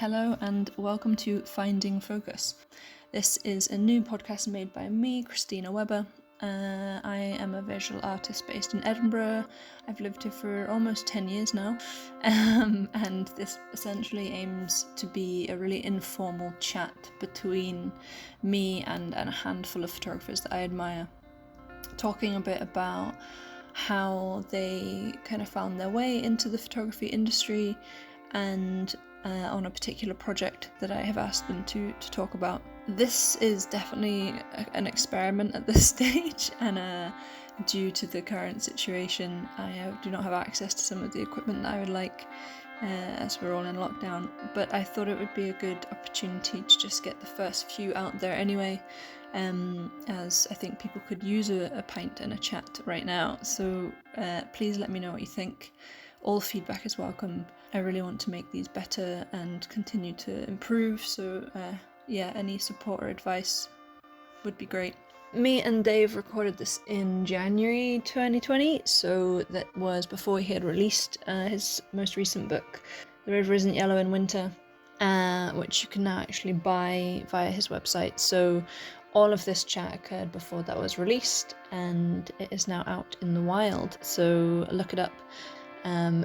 Hello and welcome to Finding Focus. This is a new podcast made by me, Christina Webber. I am a visual artist based in Edinburgh. I've lived here for almost 10 years now, and this essentially aims to be a really informal chat between me and a handful of photographers that I admire, talking a bit about how they kind of found their way into the photography industry and on a particular project that I have asked them to talk about. This is definitely an experiment at this stage, and due to the current situation, I do not have access to some of the equipment that I would like, as we're all in lockdown. But I thought it would be a good opportunity to just get the first few out there anyway, as I think people could use a pint and a chat right now. So please let me know what you think. All feedback is welcome. I really want to make these better and continue to improve, so any support or advice would be great. Me and Dave recorded this in January 2020, so that was before he had released his most recent book, The River Isn't Yellow in Winter, which you can now actually buy via his website. So all of this chat occurred before that was released, and it is now out in the wild, so look it up.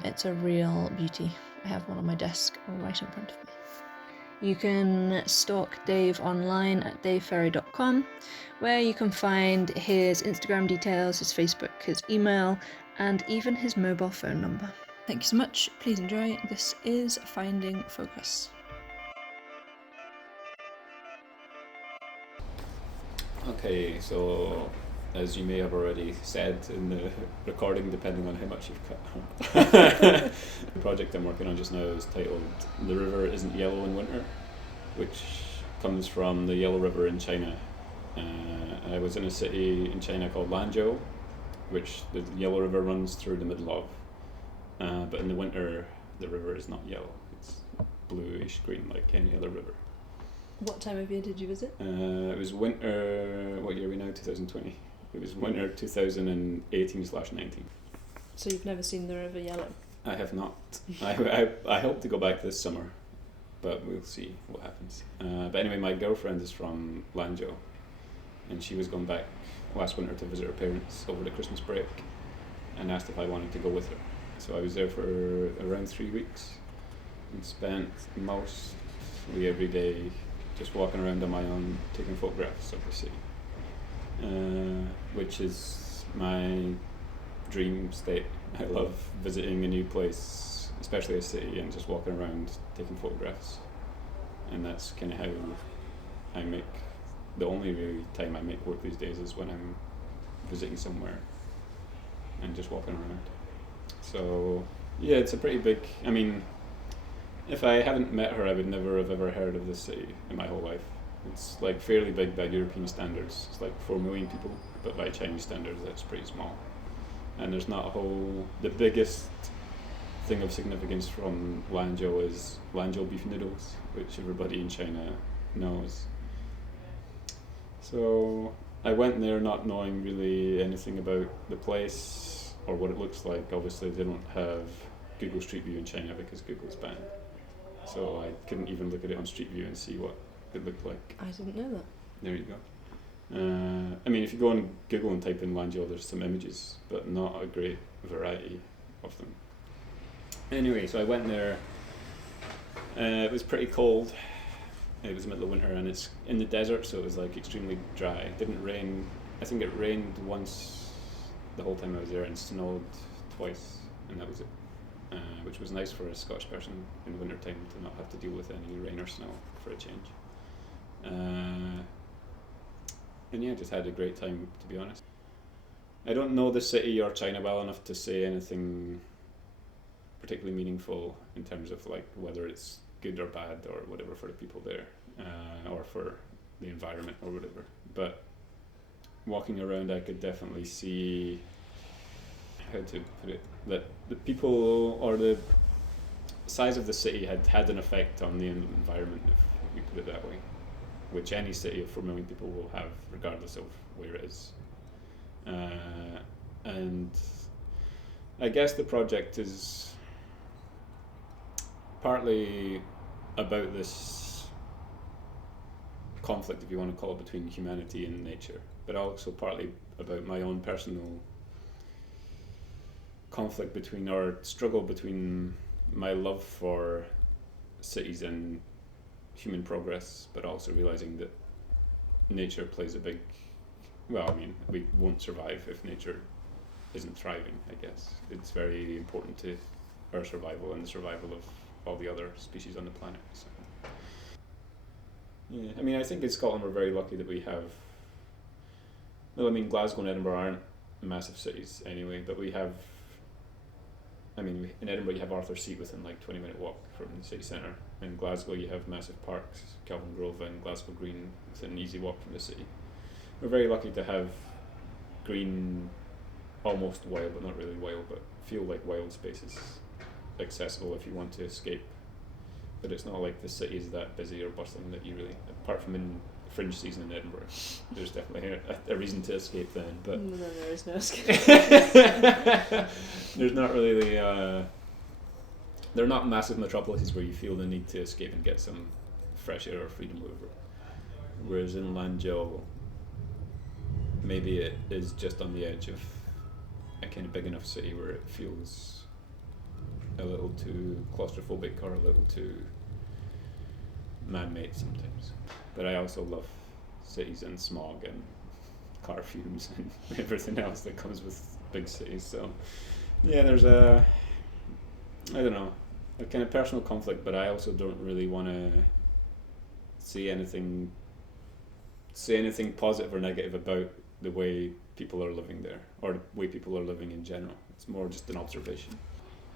It's a real beauty. I have one on my desk right in front of me. You can stalk Dave online at daveferrie.com, where you can find his Instagram details, his Facebook, his email, and even his mobile phone number. Thank you so much. Please enjoy. This is Finding Focus. Okay, so as you may have already said in the recording, depending on how much you've cut, the project I'm working on just now is titled The River Isn't Yellow in Winter, which comes from the Yellow River in China. I was in a city in China called Lanzhou, which the Yellow River runs through the middle of, but in the winter the river is not yellow, it's bluish green like any other river. What time of year did you visit? It was winter, what year are we now, 2020? It was winter 2018/19. So you've never seen the river yellow? I have not. I hope to go back this summer, but we'll see what happens. But anyway, my girlfriend is from Lanzhou, and she was going back last winter to visit her parents over the Christmas break, and asked if I wanted to go with her. So I was there for around 3 weeks, and spent mostly every day just walking around on my own, taking photographs of the city. Which is my dream state. I love visiting a new place, especially a city, and just walking around taking photographs. And that's kind of how I make, the only really time I make work these days is when I'm visiting somewhere and just walking around. So yeah, it's a pretty big, I mean, if I hadn't met her, I would never have ever heard of this city in my whole life. It's like fairly big by European standards. It's like 4 million people, but by Chinese standards, that's pretty small. And there's not a whole. The biggest thing of significance from Lanzhou is Lanzhou beef noodles, which everybody in China knows. So I went there not knowing really anything about the place or what it looks like. Obviously, they don't have Google Street View in China because Google's banned. So I couldn't even look at it on Street View and see what it looked like. I didn't know that. There you go. I mean, if you go on Google and type in Lanzhou, there's some images, but not a great variety of them. Anyway, so I went there. It was pretty cold. It was the middle of winter, and it's in the desert, so it was like extremely dry. It didn't rain. I think it rained once the whole time I was there, and snowed twice, and that was it. Which was nice for a Scottish person in the winter time to not have to deal with any rain or snow for a change. And yeah, just had a great time, to be honest. I don't know the city or China well enough to say anything particularly meaningful in terms of like whether it's good or bad or whatever for the people there, or for the environment or whatever. But walking around, I could definitely see, how to put it, that the people or the size of the city had an effect on the environment, if we put it that way, which any city of 4 million people will have regardless of where it is. And I guess the project is partly about this conflict, if you want to call it, between humanity and nature, but also partly about my own personal conflict between, or struggle between, my love for cities and human progress, but also realizing that nature plays a big, well, I mean, we won't survive if nature isn't thriving, I guess. It's very important to our survival and the survival of all the other species on the planet. So. Yeah, I mean, I think in Scotland we're very lucky that we have, well, I mean, Glasgow and Edinburgh aren't massive cities anyway, but we have, I mean, in Edinburgh you have Arthur's Seat within like 20-minute walk from the city centre. In Glasgow you have massive parks, Kelvin Grove and Glasgow Green, within an easy walk from the city. We're very lucky to have green, almost wild, but not really wild, but feel like wild spaces accessible if you want to escape. But it's not like the city is that busy or bustling that you really, apart from in fringe season in Edinburgh, there's definitely a reason to escape then. But no, there is no escape. There's not really they're not massive metropolises where you feel the need to escape and get some fresh air or freedom over. Whereas in Langeau, maybe it is just on the edge of a kind of big enough city where it feels a little too claustrophobic or a little too man-made sometimes. But I also love cities and smog and car fumes and everything else that comes with big cities. So yeah, there's a kind of personal conflict, but I also don't really want to say anything positive or negative about the way people are living there, or the way people are living in general. It's more just an observation.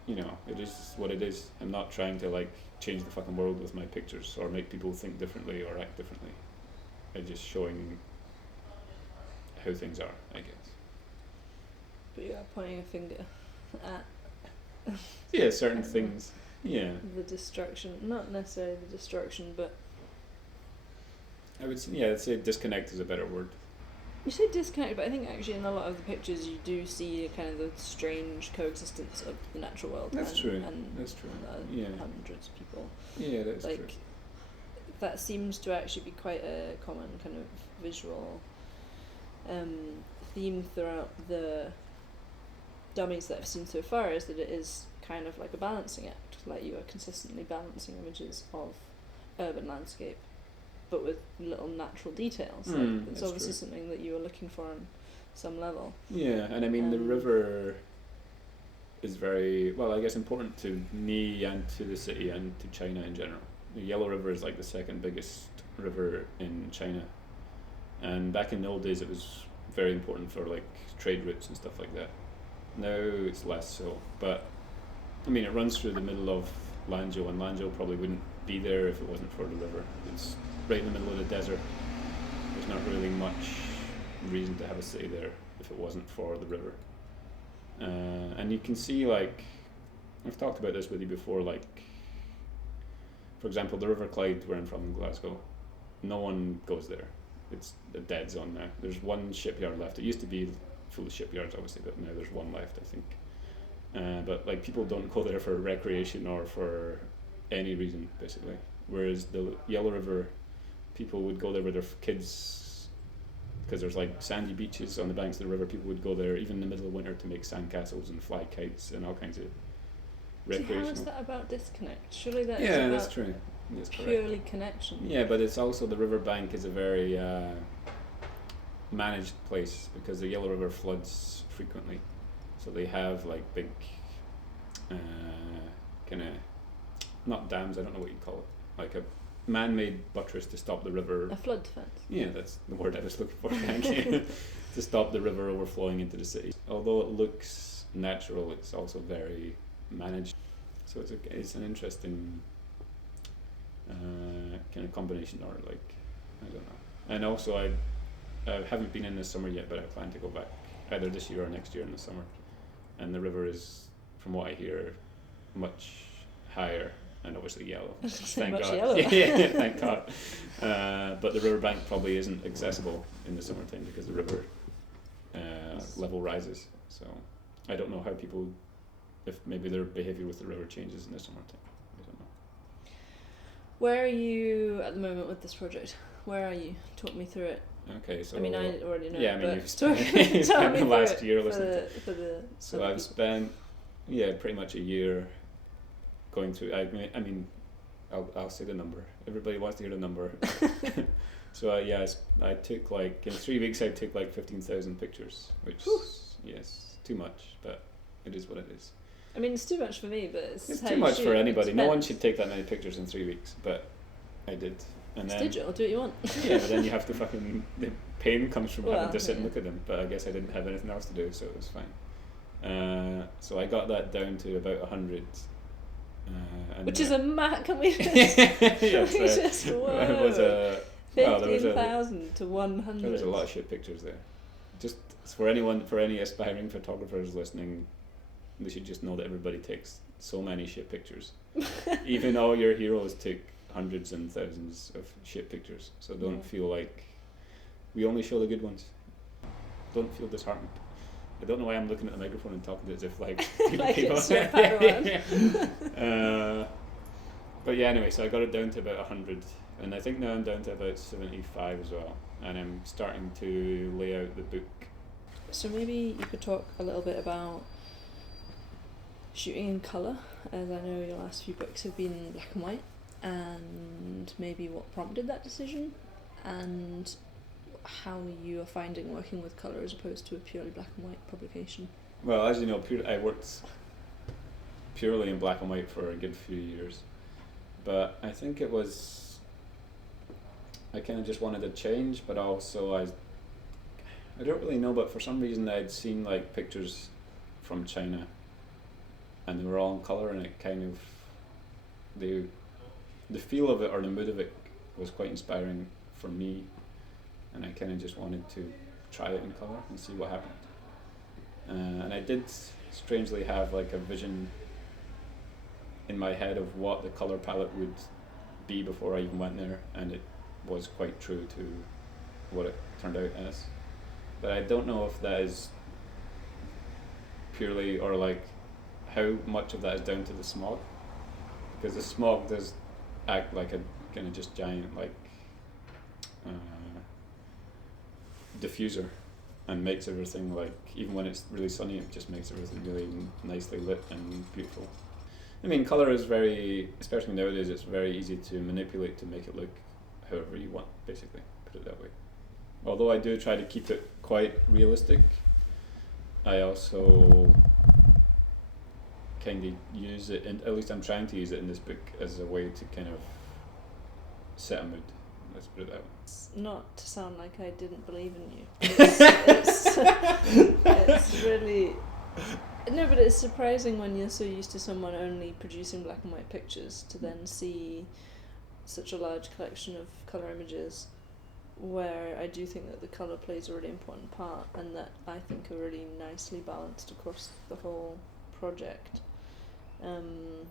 You know, it is what it is. I'm not trying to like change the fucking world with my pictures or make people think differently or act differently. I'm just showing how things are, I guess. But you are pointing a finger at yeah, certain things. Yeah. The destruction, not necessarily the destruction, but I'd say disconnect is a better word. you say disconnect, but I think actually in a lot of the pictures you do see kind of the strange coexistence of the natural world. That's true. Hundreds of people. Yeah, that's like, true. That seems to actually be quite a common kind of visual theme throughout the dummies that I've seen so far, is that it is kind of like a balancing act. Like you are consistently balancing images of urban landscape, but with little natural details. Like it's obviously true. something that you were looking for on some level. Yeah, and I mean the river is very, well, I guess important to me and to the city and to China in general. The Yellow River is like the second biggest river in China, and back in the old days it was very important for like trade routes and stuff like that. Now it's less so, but I mean it runs through the middle of Langeau, and Langeau probably wouldn't be there if it wasn't for the river. It's right in the middle of the desert. There's not really much reason to have a city there if it wasn't for the river. And you can see, like, I've talked about this with you before, like, for example, the River Clyde, where I'm from in Glasgow, no one goes there. It's a dead zone now. There's one shipyard left. It used to be full of shipyards, obviously, but now there's one left, I think. But like people don't go there for recreation or for any reason, basically. Whereas the Yellow River, people would go there with their kids, because there's like sandy beaches on the banks of the river. People would go there even in the middle of winter to make sandcastles and fly kites and all kinds of recreational. How is that about disconnect? Surely that is Yeah, about that's true. That's purely correct. connection. Yeah, but it's also the riverbank is a very managed place, because the Yellow River floods frequently. So they have like big kind of, not dams, I don't know what you'd call it, like a man-made buttress to stop the river. A flood defence. Yeah, that's the word I was looking for, thank you. To stop the river overflowing into the city. Although it looks natural, it's also very managed. So it's an interesting kind of combination, or like, I don't know. And also I haven't been in this summer yet, but I plan to go back either this year or next year in the summer. And the river is, from what I hear, much higher and obviously yellow. Thank much God. yellow. Yeah, thank God. But the riverbank probably isn't accessible in the summertime because the river level rises. So I don't know how people, if maybe their behaviour with the river changes in the summertime. I don't know. Where are you at the moment with this project? Where are you? Talk me through it. Okay, so... I mean, I already know. Yeah, I mean, but you've spent the last year listening to... So I've people. spent, pretty much a year going through... I mean, I'll say the number. Everybody wants to hear the number. So I took in 3 weeks I took 15,000 pictures, which yes, too much, but it is what it is. I mean, it's too much for me, but it's too much for anybody. No one should take that many pictures in 3 weeks, but I did. And it's then digital, do what you want. Yeah, but then you have to the pain comes from having to sit and look at them, but I guess I didn't have anything else to do, so it was fine. So I got that down to about 100. Which is can we just it was 15,000 to 100. There was a lot of shit pictures there. Just for any aspiring photographers listening, they should just know that everybody takes so many shit pictures. Even all your heroes took hundreds and thousands of shit pictures. So don't feel like we only show the good ones. Don't feel disheartened. I don't know why I'm looking at the microphone and talking as if like people. It's But yeah, anyway, so I got it down to about 100, and I think now I'm down to about 75 as well, and I'm starting to lay out the book. So maybe you could talk a little bit about shooting in colour, as I know your last few books have been black and white, and maybe what prompted that decision, and how you are finding working with colour as opposed to a purely black and white publication. Well, as you know, I worked purely in black and white for a good few years, but I think it was, I kind of just wanted a change, but also I don't really know, but for some reason I'd seen pictures from China and they were all in colour, and it kind of, the feel of it or the mood of it was quite inspiring for me, and I kind of just wanted to try it in colour and see what happened. And I did strangely have a vision in my head of what the colour palette would be before I even went there, and it was quite true to what it turned out as. But I don't know if that is purely, or how much of that is down to the smog, because the smog does act like a kind of just giant diffuser, and makes everything even when it's really sunny, it just makes everything really nicely lit and beautiful. I mean, colour is especially nowadays, it's very easy to manipulate to make it look however you want, basically, put it that way. Although I do try to keep it quite realistic, I also kind of use it, at least I'm trying to use it in this book, as a way to kind of set a mood. Let's put it that way. It's not to sound like I didn't believe in you. It's really... No, but it's surprising when you're so used to someone only producing black and white pictures to then see such a large collection of colour images, where I do think that the colour plays a really important part, and that I think are really nicely balanced across the whole project, and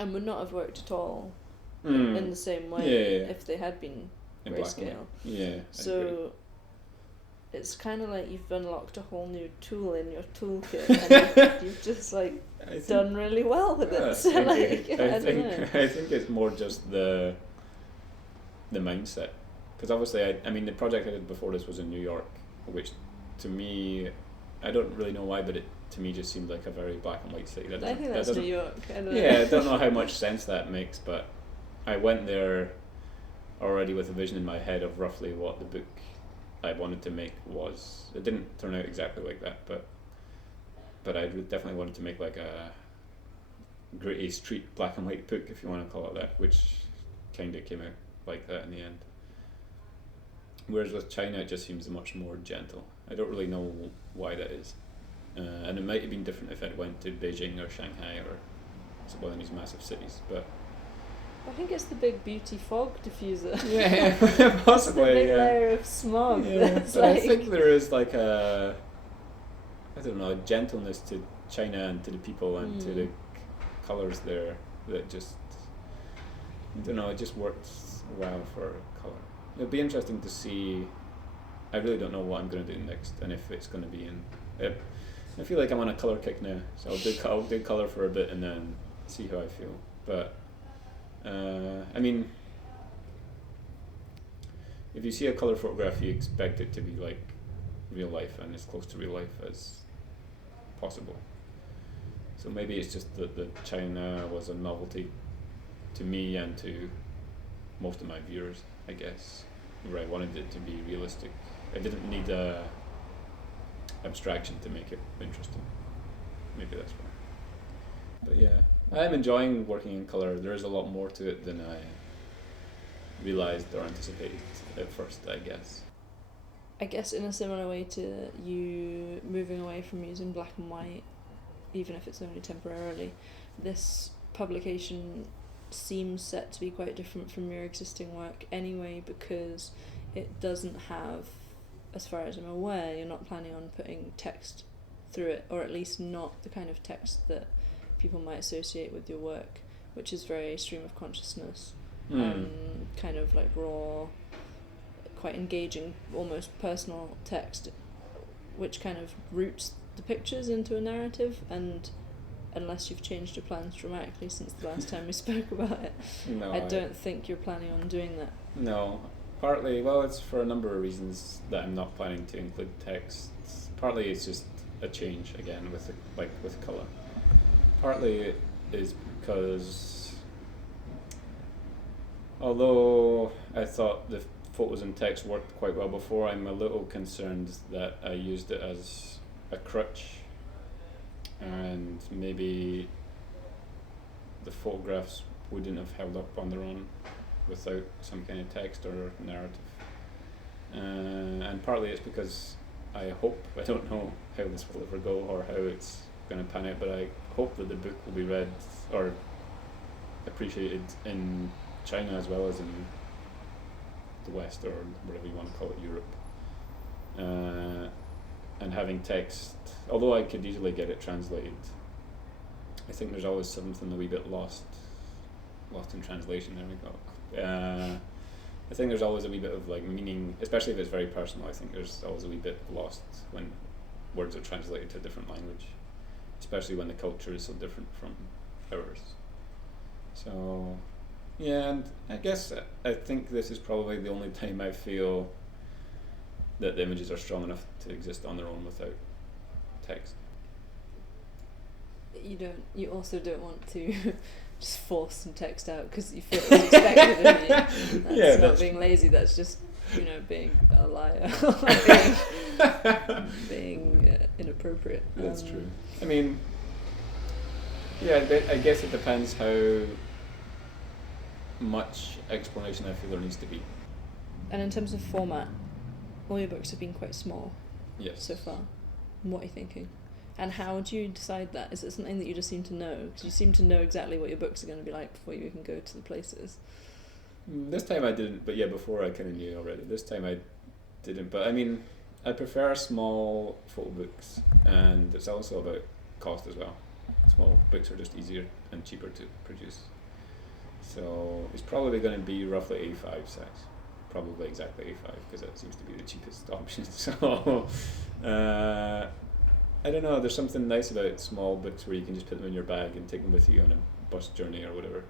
would not have worked at all in the same way if they had been grayscale. Yeah. So it's kind of like you've unlocked a whole new tool in your toolkit, and you've just done really well with it. So I think it's more just the mindset, because obviously I mean the project I did before this was in New York, which to me, I don't really know why, but it to me just seemed like a very black and white city. I think that's New York. I don't know how much sense that makes, but I went there already with a vision in my head of roughly what the book I wanted to make was. It didn't turn out exactly like that, but I definitely wanted to make a gritty street black and white book, if you want to call it that, which kind of came out like that in the end. Whereas with China, it just seems much more gentle. I don't really know why that is. And it might have been different if I'd went to Beijing or Shanghai or one of these massive cities, but I think it's the big beauty fog diffuser. Yeah, possibly. It's the big layer of smog. Yeah, but I think there is a gentleness to China and to the people and to the colours there that just, I don't know, it just works well for colour. It'll be interesting to see. I really don't know what I'm going to do next, and if it's going to be in. I feel like I'm on a colour kick now, so I'll do colour for a bit and then see how I feel. But I mean, if you see a colour photograph, you expect it to be like real life and as close to real life as possible. So maybe it's just that China was a novelty to me and to most of my viewers, I guess, where I wanted it to be realistic. I didn't need a abstraction to make it interesting. Maybe that's why. But yeah, I'm enjoying working in colour. There is a lot more to it than I realised or anticipated at first, I guess. I guess in a similar way to you moving away from using black and white, even if it's only temporarily, this publication seems set to be quite different from your existing work anyway, because it doesn't have, as far as I'm aware, you're not planning on putting text through it, or at least not the kind of text that people might associate with your work, which is very stream of consciousness, kind of like raw, quite engaging, almost personal text, which kind of roots the pictures into a narrative. And unless you've changed your plans dramatically since the last time we spoke about it, No, I don't think you're planning on doing that. No, partly, well, it's for a number of reasons that I'm not planning to include text. Partly it's just a change again with colour. Partly it is because although I thought the photos and text worked quite well before, I'm a little concerned that I used it as a crutch, and maybe the photographs wouldn't have held up on their own without some kind of text or narrative. And partly it's because I don't know how this will ever go or how it's going to pan out, but I hope that the book will be read or appreciated in China as well as in the West, or whatever you want to call it, Europe. And having text, although I could easily get it translated, I think there's always something a wee bit lost in translation. There we go. I think there's always a wee bit of like meaning, especially if it's very personal. I think there's always a wee bit lost when words are translated to a different language, especially when the culture is so different from ours. So, yeah, and I guess I think this is probably the only time I feel that the images are strong enough to exist on their own without text. You also don't want to just force some text out because you feel it's expected of you. That's not being lazy, that's just, being a liar. being inappropriate. That's true. I mean, yeah, I guess it depends how much explanation I feel there needs to be. And in terms of format, all your books have been quite small. Yes. So far. And what are you thinking? And how do you decide that? Is it something that you just seem to know? Because you seem to know exactly what your books are going to be like before you even go to the places. This time I didn't, but yeah, before I kind of knew already. This time I didn't, but I mean, I prefer small photo books, and it's also about cost as well. Small books are just easier and cheaper to produce. So it's probably going to be roughly A5 size. Probably exactly A5, because that seems to be the cheapest option. So I don't know, there's something nice about small books where you can just put them in your bag and take them with you on a bus journey or whatever.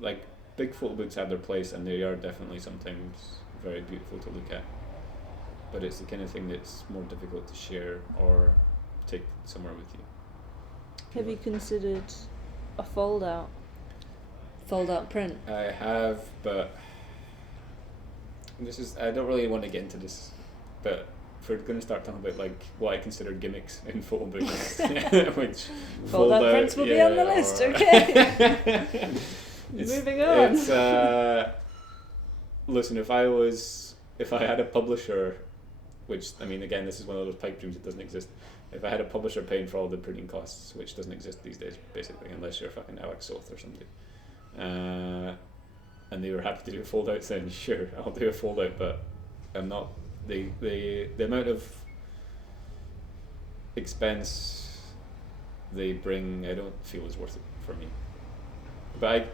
Like, big photo books have their place, and they are definitely sometimes very beautiful to look at, but it's the kind of thing that's more difficult to share or take somewhere with you. Have you considered a fold-out print? I have, but I don't really want to get into this, but if we're going to start talking about like what I consider gimmicks in photo books, which fold-out prints will be on the list, okay? Moving on. It's listen, if I had a publisher, which, I mean, again, this is one of those pipe dreams that doesn't exist. If I had a publisher paying for all the printing costs, which doesn't exist these days, basically, unless you're fucking Alex Soth or somebody, and they were happy to do a fold-out, then sure, I'll do a fold-out, but I'm not. The amount of expense they bring, I don't feel is worth it for me. But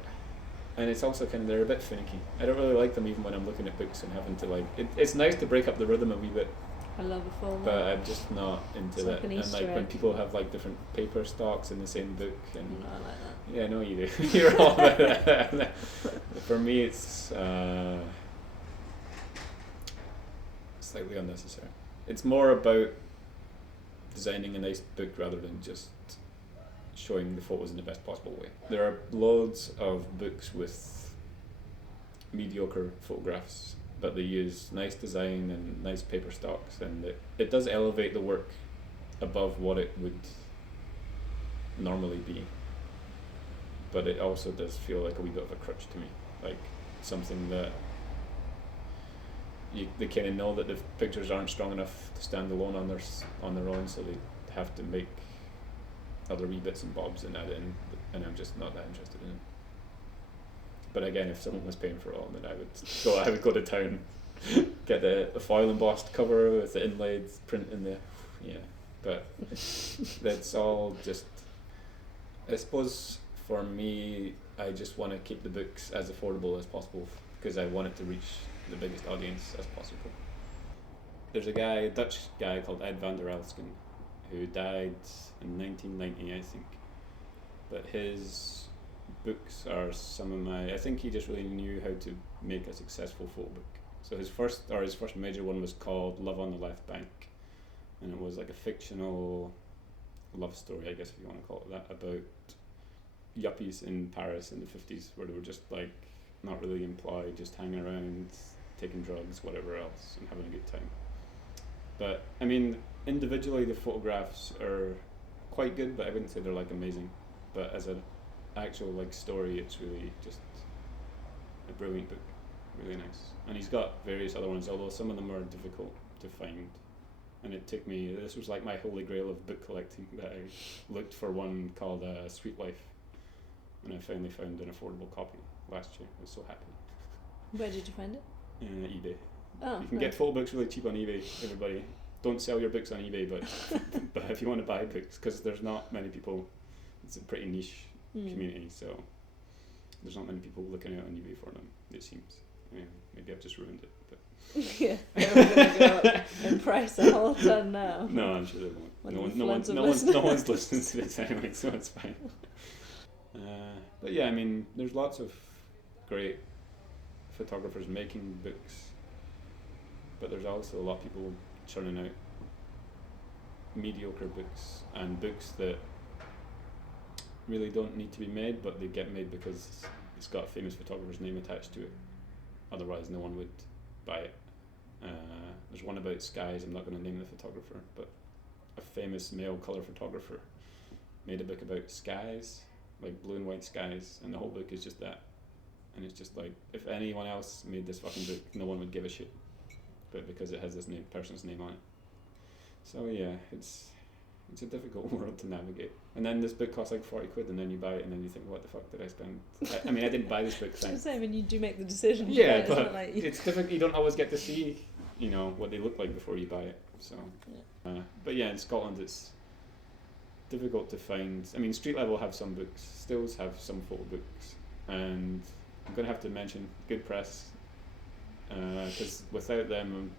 and it's also kind of, they're a bit finicky. I don't really like them even when I'm looking at books and having to it's nice to break up the rhythm a wee bit, I love a formal. But I'm just not into It's that. like an And Easter like when egg. people have like different paper stocks in the same book, and No, I like that. yeah, no, you do. You're all about that. For me, it's slightly unnecessary. It's more about designing a nice book rather than just showing the photos in the best possible way. There are loads of books with mediocre photographs, but they use nice design and nice paper stocks, and it does elevate the work above what it would normally be. But it also does feel like a wee bit of a crutch to me, like something that they kind of know that the pictures aren't strong enough to stand alone on their own, so they have to make other wee bits and bobs and add it in, and I'm just not that interested in it. But again, if someone was paying for it all, then I would go to town, get the foil embossed cover with the inlaid print in there. Yeah, but that's all just. I suppose for me, I just want to keep the books as affordable as possible because I want it to reach the biggest audience as possible. There's a Dutch guy called Ed van der Elsken, who died in 1990, I think. But his books are some of my. I think he just really knew how to make a successful photo book. So his first major one was called Love on the Left Bank, and it was like a fictional love story, I guess if you want to call it that, about yuppies in Paris in the 50s, where they were just like not really employed, just hanging around, taking drugs, whatever else, and having a good time. But I mean, individually the photographs are quite good, but I wouldn't say they're like amazing. But as an actual like story, it's really just a brilliant book, really nice. And he's got various other ones, although some of them are difficult to find. And it took me, this was like my holy grail of book collecting, that I looked for one called Sweet Life, and I finally found an affordable copy last year. I was so happy. Where did you find it? eBay. Oh, You can get photo books really cheap on eBay, everybody. Don't sell your books on eBay, but if you want to buy books, because there's not many people, it's a pretty niche community, so there's not many people looking out on eBay for them, it seems. Maybe I've just ruined it. But Yeah, they're going to go up in price a whole ton now. no, I'm sure they won't. No one's listening to this anyway, so it's fine. But yeah, I mean, there's lots of great photographers making books, but there's also a lot of people churning out mediocre books and books that really don't need to be made, but they get made because it's got a famous photographer's name attached to it. Otherwise, no one would buy it. There's one about skies. I'm not going to name the photographer, but a famous male color photographer made a book about skies, like blue and white skies, and the whole book is just that. And it's just like, if anyone else made this fucking book, no one would give a shit. But because it has this person's name on it. So yeah, it's a difficult world to navigate. And then this book costs like 40 quid, and then you buy it, and then you think, what the fuck did I spend? I mean, I didn't buy this book. I was saying, when you do make the decision. Yeah, but it's not like it's difficult. You don't always get to see, what they look like before you buy it. So, but yeah, in Scotland it's difficult to find. I mean, Street Level have some books, Stills have some photo books, and I'm going to have to mention Good Press, because without them,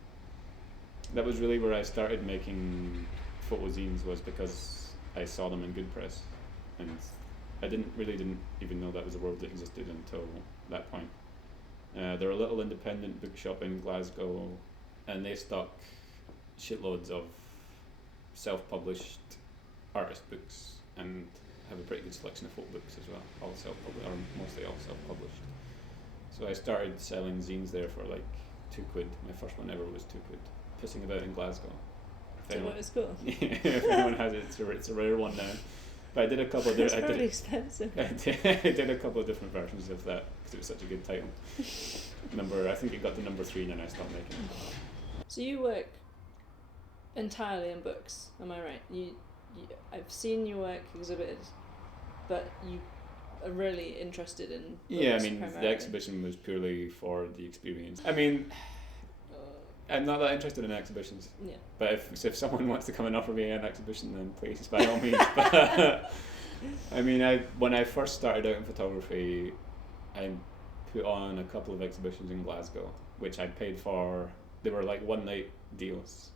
that was really where I started making photo zines, was because I saw them in Good Press, and I didn't even know that was a word that existed until that point. They're a little independent bookshop in Glasgow, and they stock shitloads of self-published artist books and have a pretty good selection of photo books as well, all self-published, or mostly all self-published. So I started selling zines there for like £2. My first one ever was £2, pissing about in Glasgow. So what it's called? If anyone has it, it's a rare one now. But I did a couple of It's probably expensive. I did a couple of different versions of that because it was such a good title. I think it got to number 3, and then I stopped making it. So you work entirely in books, am I right? You I've seen your work exhibited, but you are really interested in books. Yeah, I mean, primarily. the exhibition was purely for the experience. I mean, I'm not that interested in exhibitions. Yeah. But if someone wants to come and offer me an exhibition, then please, by all means. But, I mean, when I first started out in photography, I put on a couple of exhibitions in Glasgow, which I paid for. They were like one-night deals,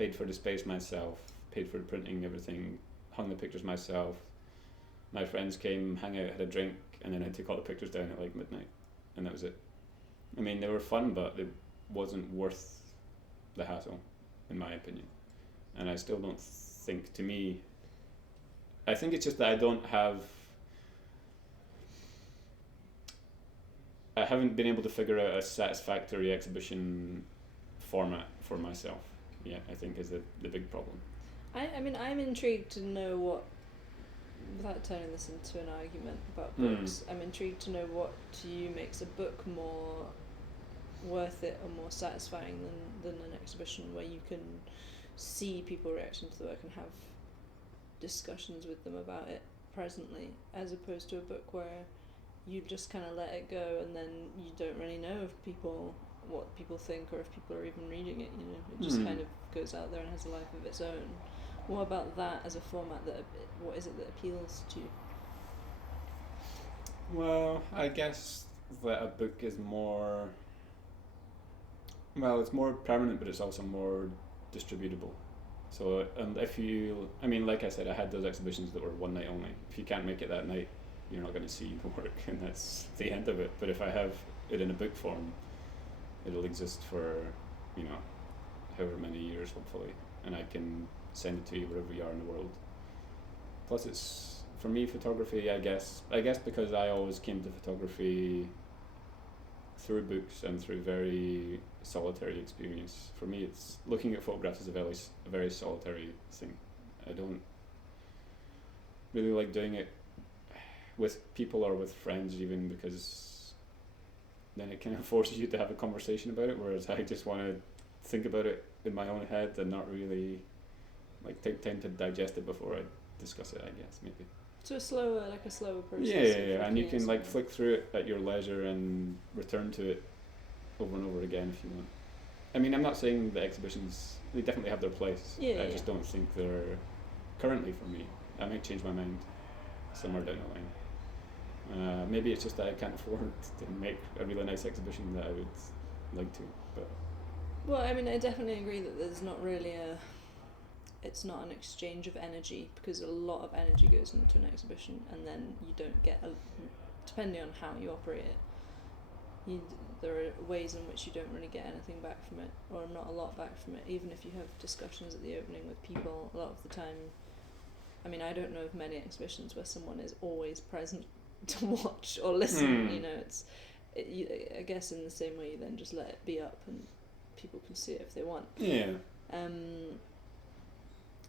paid for the space myself, paid for the printing, everything, hung the pictures myself. My friends came, hang out, had a drink, and then I took all the pictures down at like midnight, and that was it. I mean, they were fun, but it wasn't worth the hassle, in my opinion. And I still don't think, to me, I think it's just that I haven't been able to figure out a satisfactory exhibition format for myself yet, I think is the big problem. I mean, I'm intrigued to know what, without turning this into an argument about books, I'm intrigued to know what to you makes a book more worth it or more satisfying than an exhibition where you can see people reacting to the work and have discussions with them about it presently, as opposed to a book where you just kind of let it go and then you don't really know what people think or if people are even reading it, you know, it just kind of goes out there and has a life of its own. What about that as a format, what is it that appeals to you? Well, I guess that a book is more, well, it's more permanent, but it's also more distributable. So, and if you, I mean, like I said, I had those exhibitions that were one night only. If you can't make it that night, you're not going to see the work, and that's the end of it. But if I have it in a book form, it'll exist for, you know, however many years, hopefully, and I can send it to you wherever you are in the world. Plus, it's, for me, photography, I guess because I always came to photography through books and through very solitary experience. For me, it's looking at photographs is a very solitary thing. I don't really like doing it with people or with friends, even, because then it kind of forces you to have a conversation about it, whereas I just want to think about it in my own head and not really like take time to digest it before I discuss it, I guess, maybe. So a slower process. Yeah, and you can like flick through it at your leisure and return to it over and over again if you want. I mean, I'm not saying the exhibitions, they definitely have their place. I just don't think they're currently for me. I might change my mind somewhere down the line. Maybe it's just that I can't afford to make a really nice exhibition that I would like to. But well, I mean, I definitely agree that there's not really it's not an exchange of energy, because a lot of energy goes into an exhibition and then you don't get, depending on how you operate it, there are ways in which you don't really get anything back from it, or not a lot back from it, even if you have discussions at the opening with people. A lot of the time, I mean, I don't know of many exhibitions where someone is always present to watch or listen. You know, I guess in the same way you then just let it be up and people can see it if they want.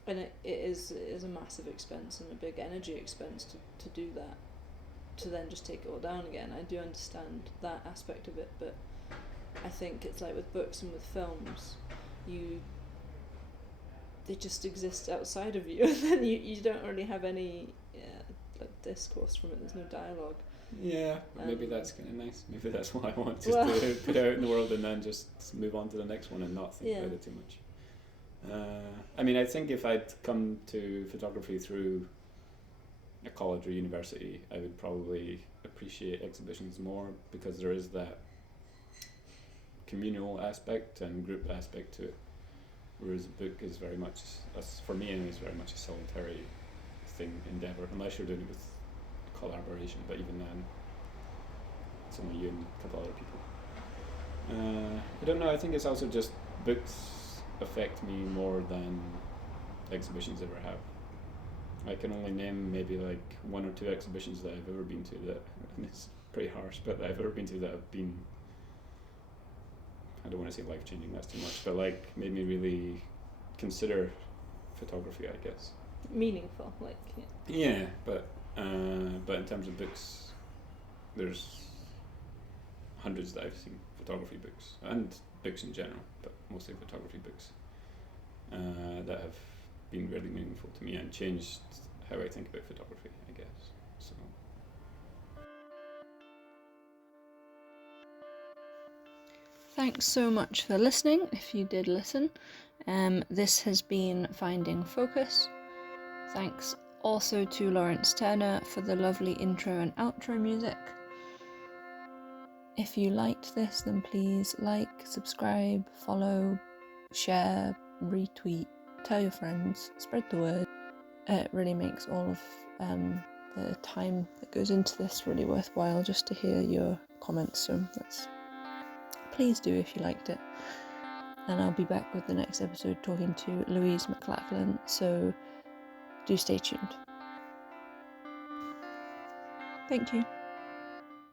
And it is a massive expense and a big energy expense to do that, to then just take it all down again. I do understand that aspect of it, but I think it's like with books and with films, they just exist outside of you, and then you don't really have any like discourse from it. There's no dialogue. Yeah, maybe that's kind of nice. Maybe that's what I want, just to put it out in the world and then just move on to the next one and not think about it too much. I mean, I think if I'd come to photography through a college or university, I would probably appreciate exhibitions more, because there is that communal aspect and group aspect to it, whereas a book is very much, for me anyway, is very much a solitary endeavour, unless you're doing it with collaboration, but even then it's only you and a couple other people. I don't know, I think it's also just books affect me more than exhibitions ever have. I can only name maybe like one or two exhibitions that I've ever been to that, and it's pretty harsh, but that I've ever been to that have been, I don't want to say life-changing, that's too much, but like made me really consider photography, I guess. Meaningful, like. Yeah, but in terms of books, there's hundreds that I've seen, photography books, and books in general, but mostly photography books, that have been really meaningful to me and changed how I think about photography, I guess. So. Thanks so much for listening, if you did listen. This has been Finding Focus. Thanks also to Lawrence Turner for the lovely intro and outro music. If you liked this, then please like, subscribe, follow, share, retweet, tell your friends, spread the word. It really makes all of the time that goes into this really worthwhile, just to hear your comments. So please do if you liked it. And I'll be back with the next episode talking to Louise McLachlan, so do stay tuned. Thank you.